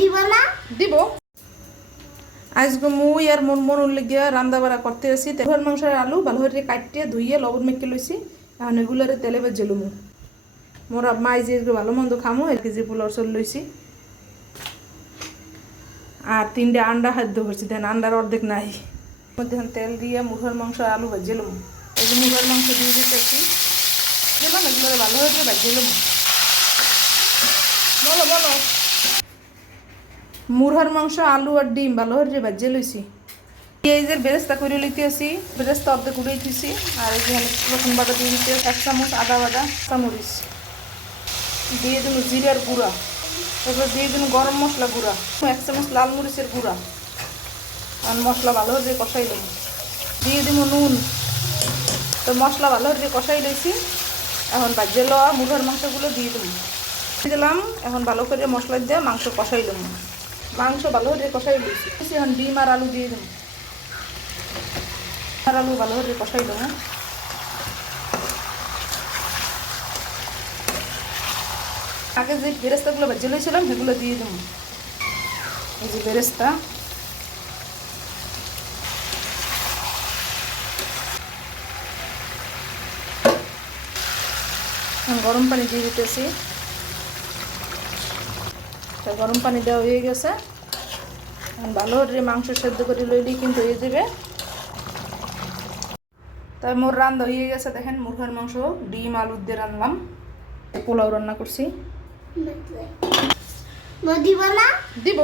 দিব না? দিব। আজকে মুই আর মন মনুর লেগিয়া রান্না বাড়া করতে আসি তেলের মাংসের আলু ভালো করে কাটিয়ে ধুইয়ে লবণ মেখে লইছি এখন এগুলারে তেলে বেজেলো মু মোর মাই যে ভালো মন্দ খামো এক কেজি পোলার চল লইছি আর তিনটে আন্ডা খাদ্য করছি দেন আন্ডার অর্ধেক নাই। মধ্যে তেল দিয়ে মুখের মাংস আলু ভাজিলাম এই যে মুখের মাংস দিয়ে দিতেছি দিলাম এগুলো ভালো করে ভাজিলাম বলো বলো। মুরহার মাংস, আলু আর ডিম, ভালো করে ভাজিয়ে লইছি। পেঁয়াজের বেরেস্তা করে লইতে আসি, বেরেস্তা অর্ধেক উড়ে উড়াইতেছি আর এই যে রসুন বাটা দিয়ে দিতে, এক চামচ আদা বাটা চামরিচ দিয়ে দিন জিরার গুঁড়া, তারপর দিয়ে দিন গরম মশলা গুঁড়া, এক চামচ লাল মরিচের গুঁড়া। আর মশলা ভালো করে কষাই দেবো দিয়ে দিব নুন। তো মশলা ভালো করে কষাই লইছি, এখন বাজিয়ে লওয়া মুরহার মাংসগুলো দিয়ে দেবো দিলাম, এখন ভালো করে মশলা দিয়ে মাংস কষাই দেবো মাংস ভালো করে কষাই লইছি এখন ডিম আর আলু দিয়ে দেবো আর আলু ভালো করে কষাই দেবো। আগে যে বেরেস্তাগুলো ভেজে লইছিলাম, সেগুলো দিয়ে দেবো এই যে বেরেস্তা। গরম পানি দিয়ে দিতেছি। তা গরম পানি দেওয়া হয়ে গেছে। ভালো করে মাংস সেদ্ধ করে লইলেই কিন্তু হয়ে যাবে। তাই মোর রান্না হয়ে গেছে দেখেন মুরগার মাংস ডিম আলু দিয়ে রান্নাম পোলাও রান্না করছি। দিব।